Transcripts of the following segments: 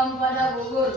Salam pada gugur.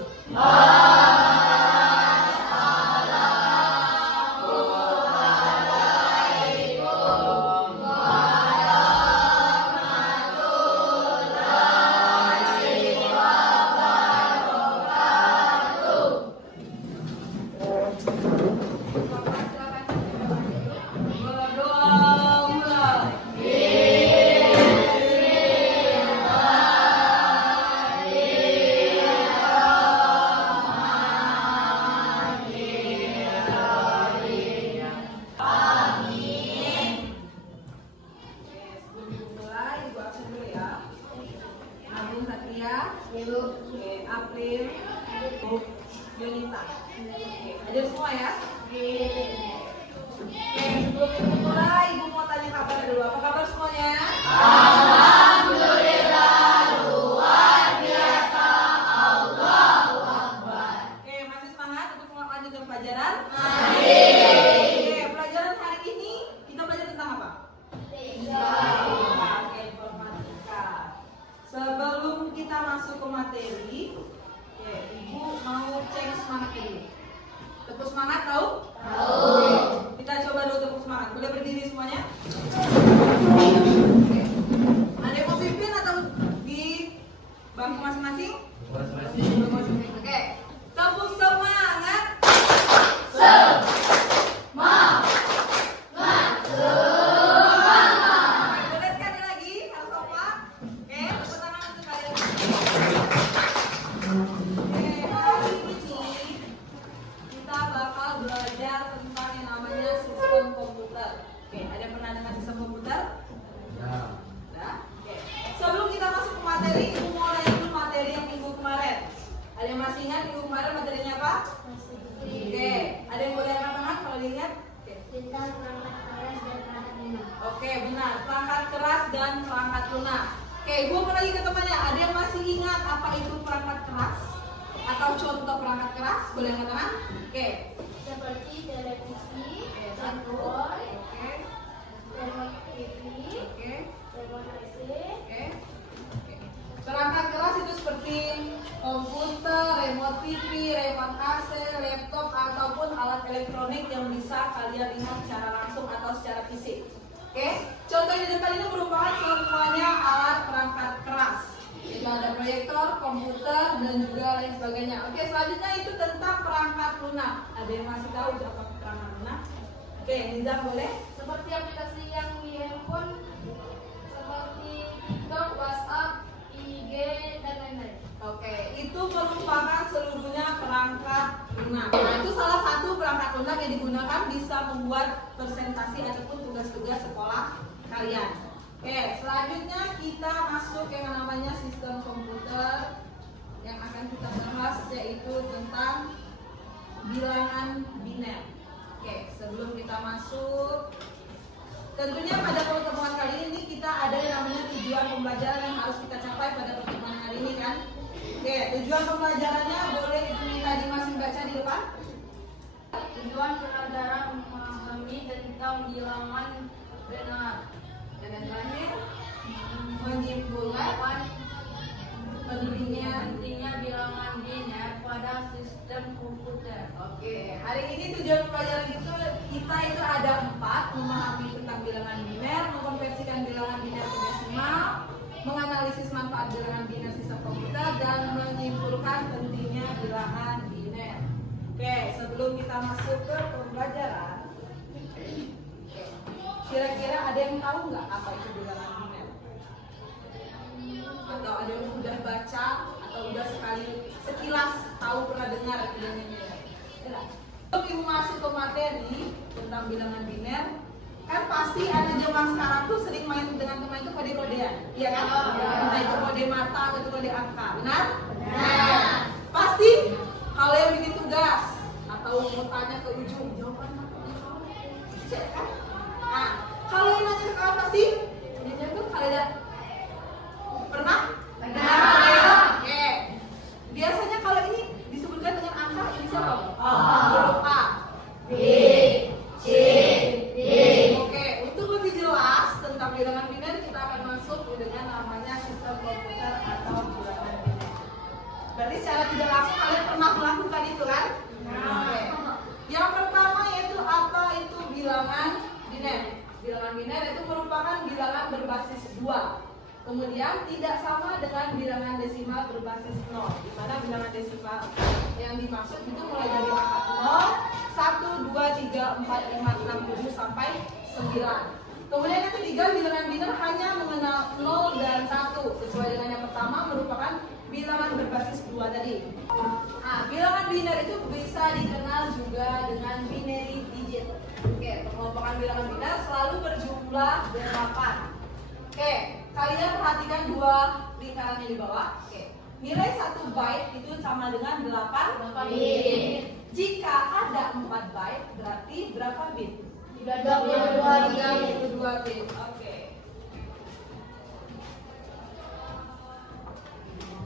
April, Yunita. Ada semua ya? Sebelum kita mulai, Ibu mau tanya kabar dulu. Apa kabar semuanya? Alhamdulillah, luar biasa, Allahu Akbar. Oke, masih semangat untuk melanjutkan pelajaran? Mari. Oke, pelajaran hari ini kita belajar tentang apa? Oke, informatika. Sebelum kita masuk ke materi, oke, Ibu mau cek semangat dulu. Tepuk semangat tahu? Tahu. Oke, kita coba dulu tepuk semangat. Boleh berdiri semuanya? Oke. Ada yang mau pimpin atau di bangku masing-masing? Masing-masing. Oke. Tepuk semangat. Boleh sekali lagi, harus kompak. Oke, tepuk tangan untuk kalian. Oke, hari ini kita bakal belajar tentang yang namanya sistem komputer. Oke, ada yang pernah dengar sistem komputer? Ya. Oke. Sebelum kita masuk ke materi, Ibu mau nanya dulu materi yang minggu kemarin. Ada yang masih ingat minggu kemarin materinya apa? Oke, ada yang boleh angkat tangan kalau diingat? Oke. Tentang perangkat keras dan perangkat lunak. Oke, benar. Perangkat keras dan perangkat lunak. Oke, Ibu mau lagi ke temannya. Ada yang masih ingat apa itu perangkat keras? Atau contoh perangkat keras? Boleh angkat tangan? Oke. Seperti televisi, Satu. handphone, Oke. remote TV, Oke. remote AC, Oke. Perangkat keras itu seperti komputer, remote TV, remote AC, laptop ataupun alat elektronik yang bisa kalian lihat secara langsung atau secara fisik. Oke, contoh yang di depan ini merupakan semuanya alat perangkat keras. Itu ada proyektor, komputer, dan juga lain sebagainya. Oke, selanjutnya itu tentang perangkat lunak. Ada yang masih tahu itu apa perangkat lunak? Oke, Nizam boleh? seperti aplikasi yang di handphone, seperti TikTok, WhatsApp, IG, dan lain-lain. Oke, itu merupakan seluruhnya perangkat lunak. Nah, itu salah satu perangkat lunak yang digunakan bisa membuat presentasi ataupun tugas-tugas sekolah kalian. Oke, selanjutnya kita masuk yang namanya sistem komputer yang akan kita bahas yaitu tentang bilangan biner. Oke, sebelum kita masuk, tentunya pada pertemuan kali ini kita ada yang namanya tujuan pembelajaran yang harus kita capai pada pertemuan hari ini kan. Oke, tujuan pembelajarannya boleh Ibu minta Dimas baca di depan. Tujuan pelajaran memahami tentang bilangan benar. Dan yang terakhir, menyimpulkan Pentingnya bilangan biner pada sistem komputer. Oke, hari ini tujuan pelajaran kita itu ada 4: memahami tentang bilangan biner, mengkonversikan bilangan biner ke desimal, menganalisis manfaat bilangan biner sistem komputer, dan menyimpulkan pentingnya bilangan biner. Oke, sebelum kita masuk ke pembelajaran, kira-kira ada yang tahu nggak apa itu bilangan biner? Atau ada yang udah baca atau udah sekilas tahu pernah dengar bilangan biner? Sebelum Ibu masuk ke materi tentang bilangan biner, kan pasti anak zaman sekarang tuh sering main dengan teman itu kode-kodean, iya kan? Entah itu kode mata atau itu kode angka, benar? Benar. Pasti kalau yang bikin tugas atau mau tanya ke ujung jawaban apa? Cek kan? Nah, kalau yang nanya ke kawan pasti dia tuh kalian pernah? Pernah. Oke. Biasanya kalau ini disebutkan dengan angka ini siapa? Huruf A, B, C, D. Oke, untuk lebih jelas tentang bilangan biner kita akan masuk dengan namanya sistem komputer atau bilangan biner. Berarti bilangan biner itu merupakan bilangan berbasis 2. Kemudian tidak sama dengan bilangan desimal berbasis 0, di mana bilangan desimal yang dimaksud itu mulai dari angka 0, 1, 2, 3, 4, 5, 6, 7 sampai 9. Kemudian yang ketiga, bilangan biner hanya mengenal 0 dan 1. Sesuai dengan yang pertama merupakan bilangan berbasis 2 tadi. Nah, bilangan biner itu bisa dikenal juga dengan binary digit. Oke, pengelompokan bilangan biner selalu berjumlah 8. Oke, kalian perhatikan dua lingkaran yang di bawah. Oke, nilai 1 byte itu sama dengan 8 bit. Jika ada 4 byte, berarti berapa bit? 32 bit. Oke.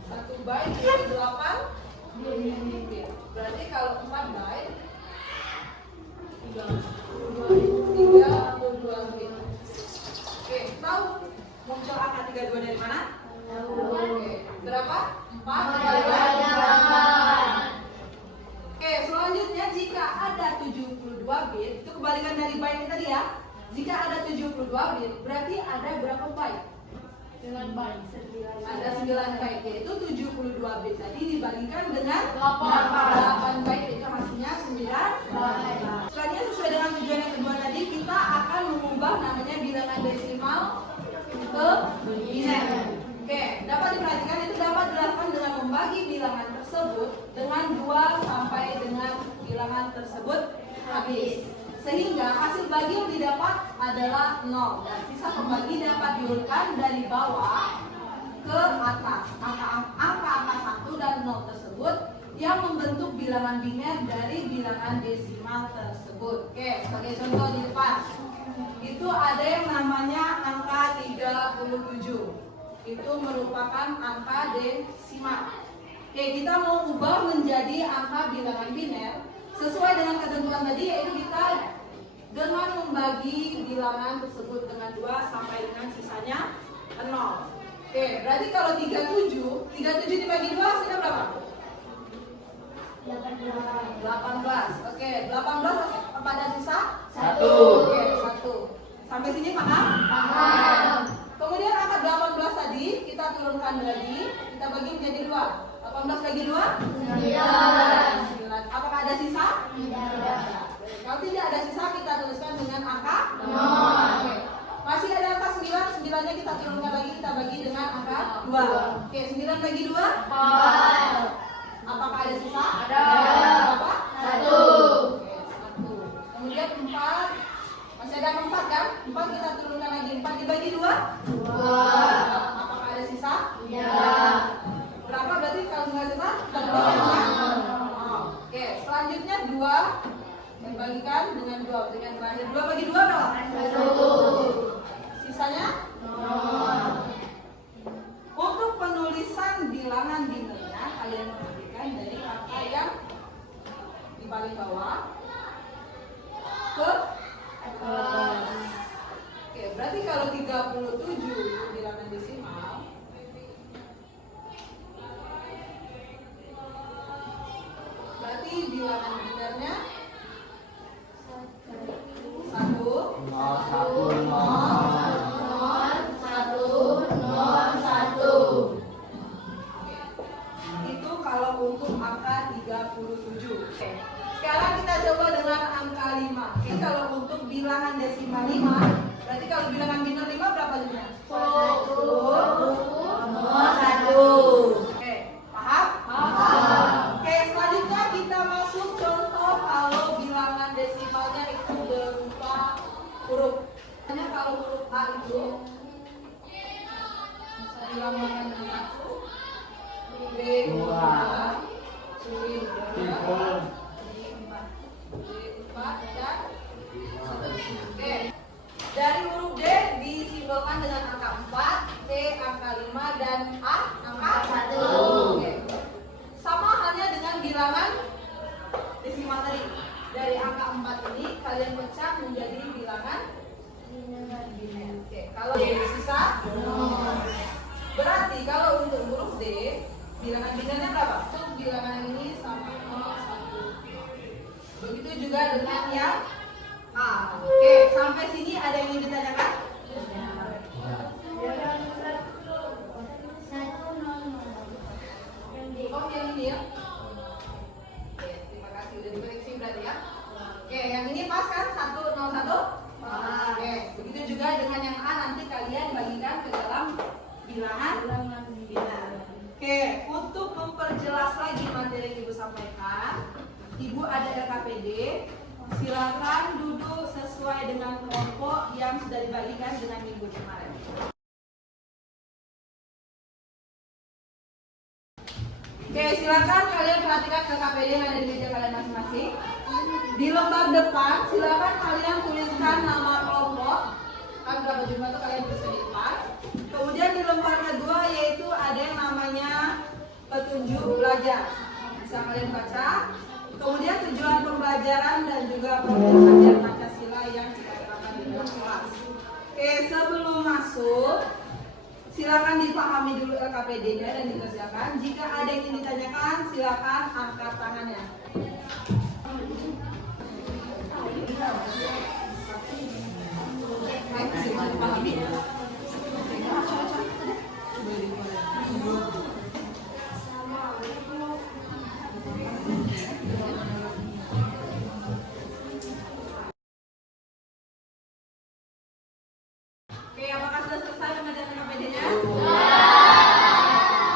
1 byte itu 8 bit. Berarti kalau 4 byte 32 bit. Oke, tahu muncul angka 32 dari mana? Oke, berapa? 4 kali 8. Oke, selanjutnya jika ada 72 bit, itu kebalikan dari byte tadi ya. Jika ada 72 bit, berarti ada berapa byte? 9 byte. Ada 9 byte, yaitu 72 bit tadi dibagikan dengan 8 byte, itu hasilnya 9 byte. Selanjutnya sesuai dengan tujuan yang kedua tadi, kita akan mengubah namanya bilangan desimal ke biner. Oke, dapat diperhatikan itu dapat dilakukan dengan membagi bilangan tersebut dengan 2 sampai dengan bilangan tersebut habis. Sehingga hasil bagi yang didapat adalah 0 dan sisa pembagi dapat diurutkan dari bawah ke atas. Angka 1 dan 0 tersebut yang membentuk bilangan biner dari bilangan desimal tersebut. Oke, sebagai contoh di depan itu ada yang namanya angka 37. Itu merupakan angka desimal. Oke, kita mau ubah menjadi angka bilangan biner sesuai dengan ketentuan tadi, yaitu kita dengan membagi bilangan tersebut dengan 2 sampai dengan sisanya 0. Oke, berarti kalau 37 dibagi 2 hasilnya berapa? 18. Oke, 18 pada sisa 1. Oke, 1. Sampai sini paham? Paham. Kemudian angka 18 tadi kita turunkan lagi, kita bagi menjadi 2. 18 bagi 2? 9. Apakah ada sisa? Tidak. Kalau tidak ada sisa, kita tuliskan dengan angka 0. Oke. Masih ada angka 9, 9-nya kita turunkan lagi, kita bagi dengan angka 2. Oke, 9 bagi 2? 4. Apakah ada sisa? Ada. Berapa? 1. Oke, 1. Kemudian 4. Masih ada 4 kan? 4 kita turunkan lagi. 4 dibagi 2? 2. Apakah ada sisa? Tidak. Berapa berarti kalau nggak sisa? 2. Oke, selanjutnya 2 dibagikan dengan 2. Berarti yang terakhir 2 bagi 2 berapa? 1. Sisanya? 0. Untuk penulisan bilangan binernya, kalian perhatikan dari angka yang di paling bawah ke atas. Oke, berarti kalau 37 itu bilangan desimal, berarti bilangan binernya 1. Itu kalau untuk angka 37. Oke. Sekarang kita coba dengan angka 5. Oke, kalau untuk bilangan desimal 5, berarti kalau bilangan biner 5 berapa jumlahnya? 1. Oke, paham? Paham. Oke, selanjutnya kita masuk contoh kalau bilangan desimalnya itu berupa huruf. Hanya kalau huruf A itu dilambangkan dengan 1, B 2, C 2, D 4 dan seterusnya. Oke. Dari huruf D disimbolkan dengan angka 4, T angka 5 dan A angka 1. Oke. Sama halnya dengan bilangan desimal tadi. Dari angka 4 ini kalian pecah menjadi bilangan biner. Oke, kalau D sisa 0. Berarti kalau untuk huruf D, bilangan binernya berapa? Untuk bilangan ini sama 0, 1. Begitu juga dengan yang A. Oke, sampai sini ada yang ingin ditanyakan? Oh, yang ini ya? Oke, terima kasih udah dikoreksi berarti ya. Oke, yang ini pas kan? 101? Oke, begitu juga dengan yang A, nanti kalian bagikan ke dalam bilangan binar. Oke, untuk memperjelas lagi materi yang Ibu sampaikan, Ibu ada LKPD. Silakan duduk sesuai dengan kelompok yang sudah dibagikan dengan minggu kemarin. Oke, silakan kalian perhatikan LKPD yang ada di meja kalian masing-masing. Di lembar depan, silakan kalian tuliskan nama kelompok. Kan berapa jumlah itu kalian tulis di depan. Kemudian di lembar kedua yaitu ada yang namanya petunjuk belajar. Bisa kalian baca. Kemudian tujuan pembelajaran dan juga program ajar Pancasila yang kita terapkan di dalam kelas. Oke, sebelum masuk, silakan dipahami dulu LKPD-nya dan dikerjakan. Jika ada yang ingin ditanyakan, silakan angkat tangannya. Oke, apakah sudah selesai mengerjakan LKPD-nya?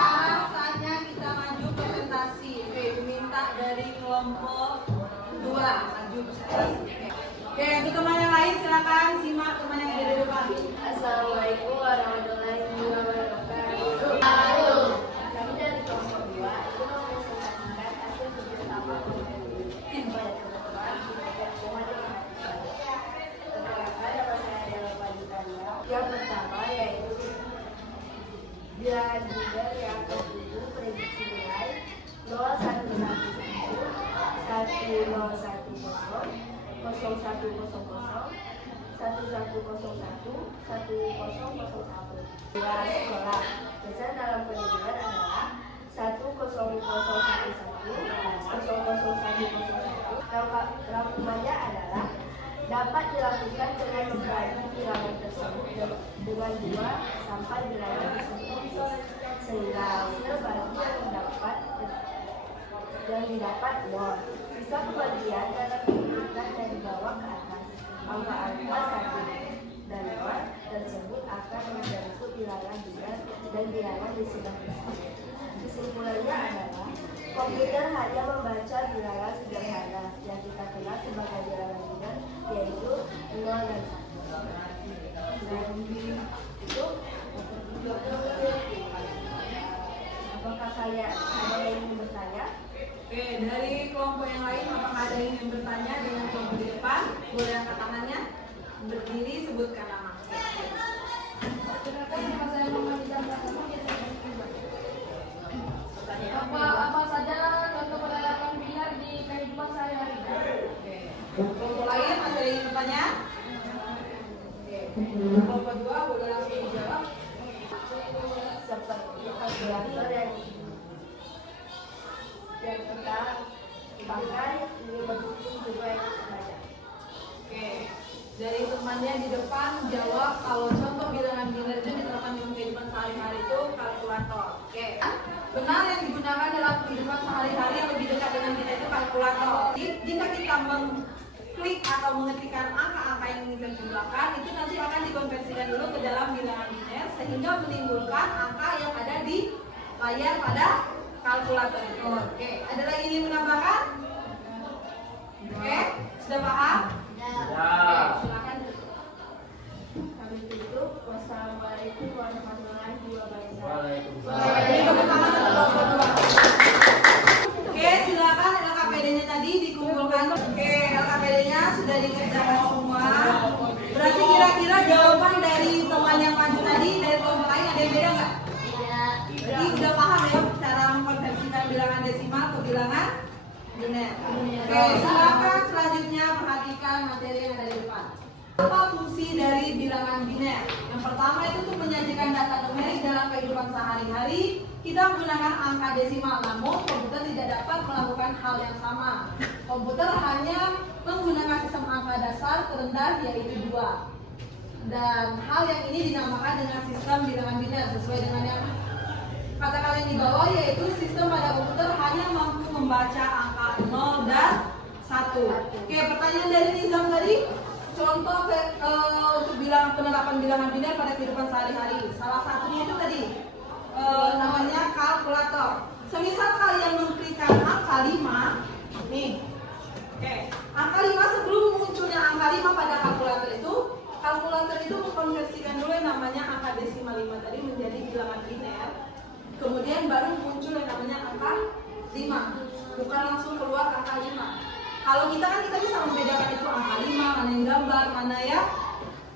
Sekarang saatnya kita maju presentasi. Oke, diminta dari kelompok 2 maju presentasi. Oke, untuk teman yang lain silakan simak teman yang ada di depan. Assalamualaikum warahmatullahi wabarakatuh. Kami dari kelompok 2 itu mempresentasikan hasil kerjasama pada teman-teman di bagian perkenalkan nama saya adalah lanjutannya. Yang pertama yaitu bilangan bundar yang ketujuh prediksi nilai 0111 Dua sekolah. Pesan dalam pendidikan adalah 10011 Rangkumannya adalah dapat dilakukan dengan membagi bilangan tersebut dengan 2 sampai bilangan tersebut sehingga hasil bagi yang didapat 0. Jika pembagian dapat diurutkan dari bawah ke atas, angka-angka 1 dan 0 tersebut akan membentuk bilangan binar dan bilangan di sebelah tersebut. Kesimpulannya adalah komputer hanya membaca bilangan sederhana yang kita kenal sebagai bilangan binar, yaitu 0 dan 1. Itu apakah kalian ada yang ingin bertanya? Oke, dari kelompok yang lain apakah ada yang ingin bertanya dengan kelompok di depan? Boleh angkat tangannya, berdiri, sebutkan nama. Apa saja contoh penerapan binar di kehidupan sehari-hari? Kelompok lain ada yang ingin bertanya? Kelompok 2 boleh langsung dijawab. Seperti kalkulator yang kita pakai ini berfungsi juga yang banyak. Oke, dari temannya di depan jawab kalau contoh bilangan binar itu diterapkan dalam kehidupan sehari-hari itu kalkulator. Oke, benar yang digunakan dalam kehidupan sehari-hari yang lebih dekat dengan kita itu kalkulator. Jika kita mengklik atau mengetikkan angka-angka yang ingin kita jumlahkan, itu nanti akan dikonversikan dulu ke dalam bilangan binar sehingga menimbulkan angka yang ada di layar pada kalkulator itu. Oke, ada lagi yang menambahkan? Oke, sudah paham? Oke, silakan. Kami tutup. Wassalamualaikum warahmatullahi wabarakatuh. Oke, silakan LKPD-nya tadi dikumpulkan. Oke, LKPD-nya sudah dikerjakan semua. Berarti kira-kira jawaban dari teman yang maju tadi dari kelompok lain ada yang beda nggak? Jadi udah paham ya cara mengkonversikan bilangan desimal ke bilangan binar. Oke, silakan selanjutnya perhatikan materi yang ada di depan. Apa fungsi dari bilangan binar? Yang pertama itu tuh menyajikan data numerik dalam kehidupan sehari-hari. Kita menggunakan angka desimal, namun komputer tidak dapat melakukan hal yang sama. Komputer hanya menggunakan sistem angka dasar terendah yaitu 2. Dan hal yang ini dinamakan dengan sistem bilangan biner sesuai dengan yang kata kalian di bawah, yaitu sistem pada komputer hanya mampu membaca angka 0 dan 1. Oke, pertanyaan dari Nizam tadi, contoh untuk penerapan bilangan biner pada kehidupan sehari-hari. Salah satunya itu tadi namanya kalkulator. Semisal kalian memberikan angka 5, nih. Oke, angka 5 sebelum munculnya angka 5 pada kalkulator itu mengkonversikan dulu yang namanya angka desimal 5 tadi menjadi bilangan biner. Kemudian baru muncul yang namanya angka 5. Bukan langsung keluar angka 5. Kalau kita bisa membedakan itu angka 5, mana yang gambar, mana ya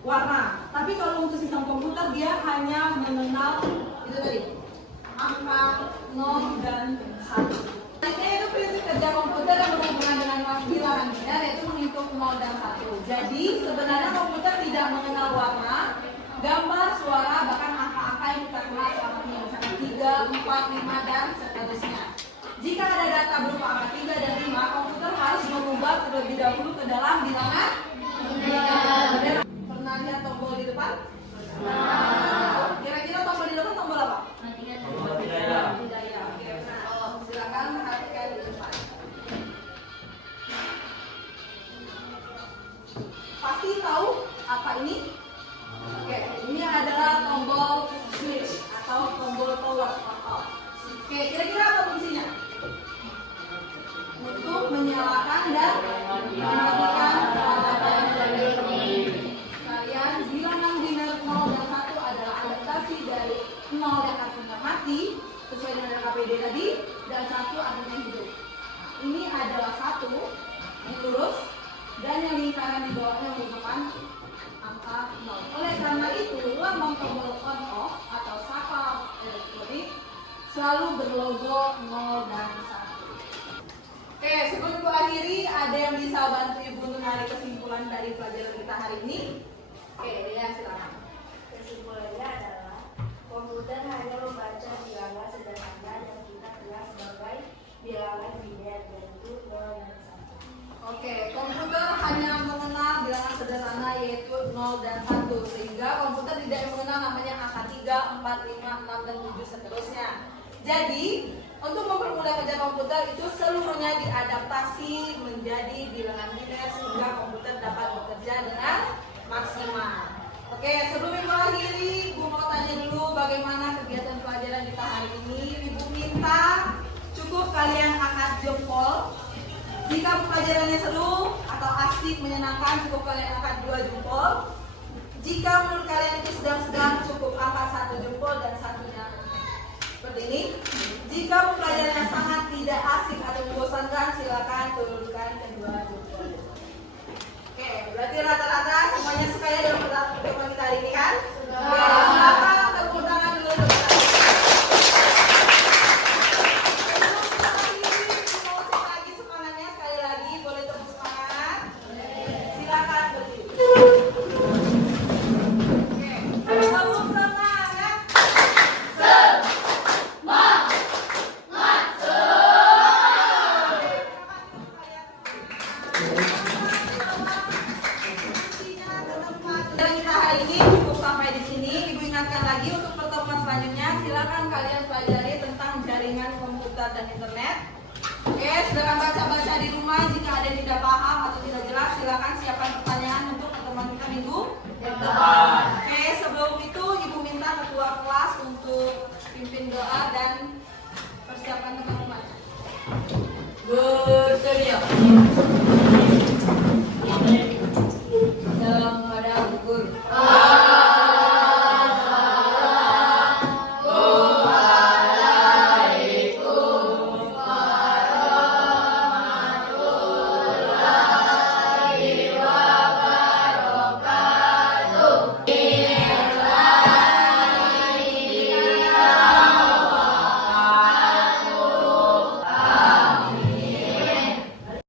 warna. Tapi kalau untuk sistem komputer dia hanya mengenal itu tadi, angka 0 dan 1. Selanjutnya itu prinsip kerja komputer yang berhubungan dengan bilangan biner, yaitu menghitung 0 dan 1. Jadi sebenarnya komputer tidak mengenal warna, gambar, suara, bahkan angka-angka yang kita kenal selama ini, misalnya 3, 4, 5, dan seterusnya. Jika ada data berupa angka 3 dan 5, komputer harus mengubah terlebih dahulu ke dalam bilangan biner. Pernah lihat tombol di depan? Kira-kira tombol di depan tombol apa? Hidayah. Oke, nah, silakan perhatikan di depan. Pasti tahu apa ini? Oke, ini adalah tombol switch atau tombol power off. Oke, kira-kira apa fungsinya? Untuk menyalakan dan mematikan peralatan elektronik. Kalian bilangan biner 0 dan 1 adalah adaptasi dari 0 yang artinya mati sesuai dengan KPD tadi, dan 1 artinya hidup. Ini adalah 1 yang lurus dan yang lingkaran di bawahnya merupakan angka 0. Oleh karena itu, lambang tombol on off atau sapa elektronik selalu berlogo 0 dan 1. Oke, sebelum Ibu akhiri, ada yang bisa bantu Ibu menarik kesimpulan dari pelajaran kita hari ini? Oke, Dea silakan. Kesimpulannya adalah komputer hanya membaca bilangan sederhana yang kita kenal sebagai bilangan biner, yaitu 0 dan 1. Oke, komputer hanya mengenal bilangan sederhana yaitu 0 dan 1, sehingga komputer tidak mengenal namanya angka 3, 4, 5, 6, dan 7 seterusnya. Jadi, untuk mempermudah kerja komputer itu seluruhnya diadaptasi menjadi bilangan biner sehingga komputer dapat bekerja dengan maksimal. Oke, sebelum Ibu akhiri, Ibu mau tanya dulu bagaimana kegiatan pelajaran kita hari ini. Ibu minta cukup kalian angkat jempol. Jika pelajarannya seru atau asik, menyenangkan, cukup kalian angkat 2 jempol. Jika menurut kalian itu sedang-sedang, cukup angkat 1 jempol dan satunya seperti ini. Jika pelajarannya sangat tidak asik atau membosankan, silakan turunkan kedua jempol. Oke, berarti rata-rata semuanya suka ya dalam pertemuan kita hari ini kan? Oke, silakan tepuk tangan dulu untuk kita. Dan internet. Oke, silakan baca-baca di rumah. Jika ada yang tidak paham atau tidak jelas, silakan siapkan pertanyaan untuk pertemuan kita minggu depan.